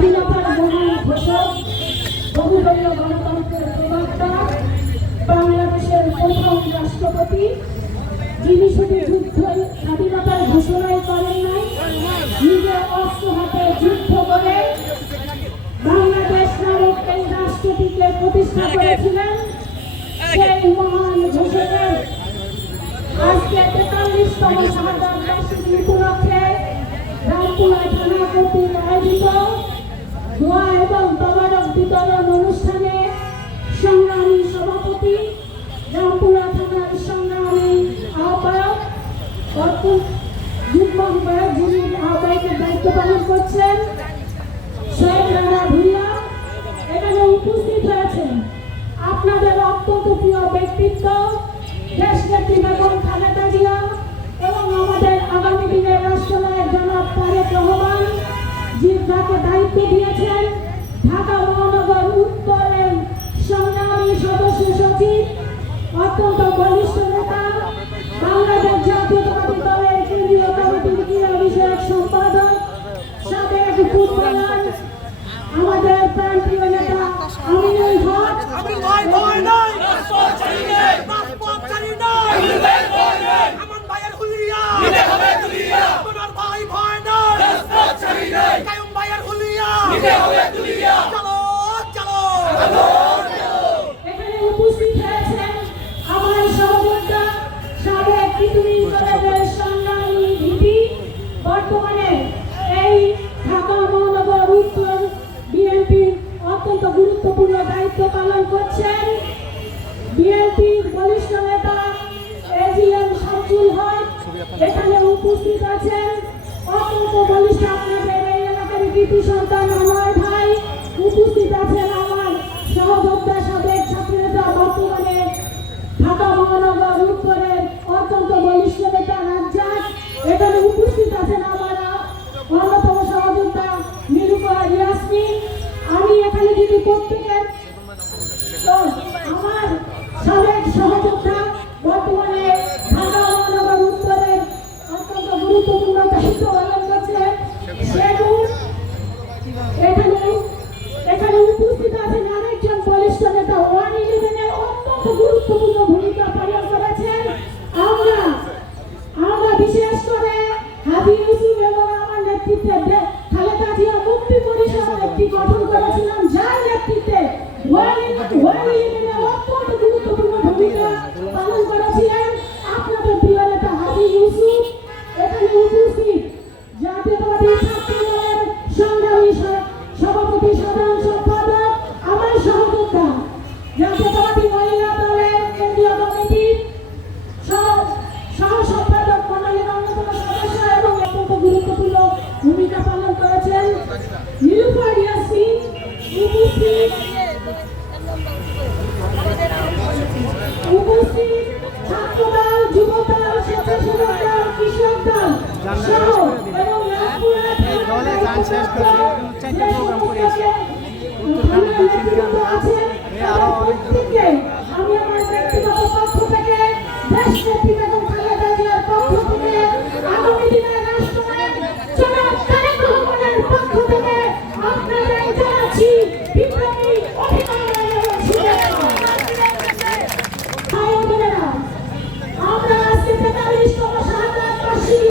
স্বাধীনতার মহান ঘোষক, বহুদলীয় গণতন্ত্রের প্রবক্তা, বাংলাদেশের প্রথম রাষ্ট্রপতি, যিনি শুধু যুদ্ধ স্বাধীনতার ঘোষণাই করেন নাই, নিজে অস্ত্র হাতে যুদ্ধ করে বাংলাদেশ নামক এই রাষ্ট্রটিকে প্রতিষ্ঠা করেছিলেন। সেই মহান ঘোষকের আজকে 43তম শাহাদাত বার্ষিকী উপলক্ষে রামপুরা থানা কর্তৃক আয়োজিত দোয়া এবং তবারক বিতরণ অনুষ্ঠানে সংগ্রামী সভাপতি, রামপুরা থানার সংগ্রামী আহ্বায়ক, যুগ্ম আহ্বায়ক যিনি আহ্বায়কের দায়িত্ব পালন করছেন শেখ রানা ভুইয়া এখানে উপস্থিত হয়েছেন। আপনাদের অত্যন্ত প্রিয় ব্যক্তিত্ব দেশনেত্রী বেগম খালেদা জিয়া এবং আমাদের আগামী দিনের রাষ্ট্রনায়ক জনাব তারেক রহমান, যাকে দায়িত্ব দিয়েছেন ঢাকা মহানগর উত্তরের সংগ্রামী সদস্য সচিব, অত্যন্ত বলিষ্ঠ নেতা, বাংলাদেশ জাতীয়তাবাদী দলের কেন্দ্রীয় কমিটির ক্রীড়া বিষয়ক সম্পাদক, সাবেক ফুটবলার, আমাদের প্রান্তীয় নেতা আমিনুল হক। এখানে উপস্থিত হয়েছেন আমার সহযোদ্ধা, সাবেক তিতুমীর কলেজের সংগ্রামী ভিপি, বর্তমানে এই ঢাকা মহানগর উত্তর বিএনপির অত্যন্ত গুরুত্বপূর্ণ দায়িত্ব পালন করছেন বিএনপির বলিষ্ঠ নেতা এজিএম শামসুল হক। এখানে উপস্থিত আছেন অত্যন্ত বলিষ্ঠ আপনাদের এই এলাকার কৃতি সন্তান আমার ভাই, উপস্থিত আছেন আমার সহযোদ্ধা সাবেক ছাত্রনেতা, বর্তমানে ঢাকা মহানগর উত্তরের অত্যন্ত বলিষ্ঠ নেতা রাজ্জাক। এখানে উপস্থিত আছেন আমার অন্যতম সহযোদ্ধা নিরূপা ইয়াসমিন। আমি এখানে যদি প্রত্যেকের আমার সাবেক সহযোদ্ধা, বর্তমানে ঢাকা মহানগর উত্তরের অত্যন্ত গুরুত্বপূর্ণ দায়িত্ব পালন করছেন সেগুন। এখানে উপস্থিত আছেন আরেকজন বলিষ্ঠ নেতা, 111-এর অত্যন্ত গুরুত্বপূর্ণ ভূমিকা পালন করেছেন। আমরা বিশেষ করে হাজি ইউসুফ এবং আমার নেতৃত্বে খালেদা জিয়া মুক্তি পরিষদ একটি গঠন করেছিলাম, যার নেতৃত্বে 111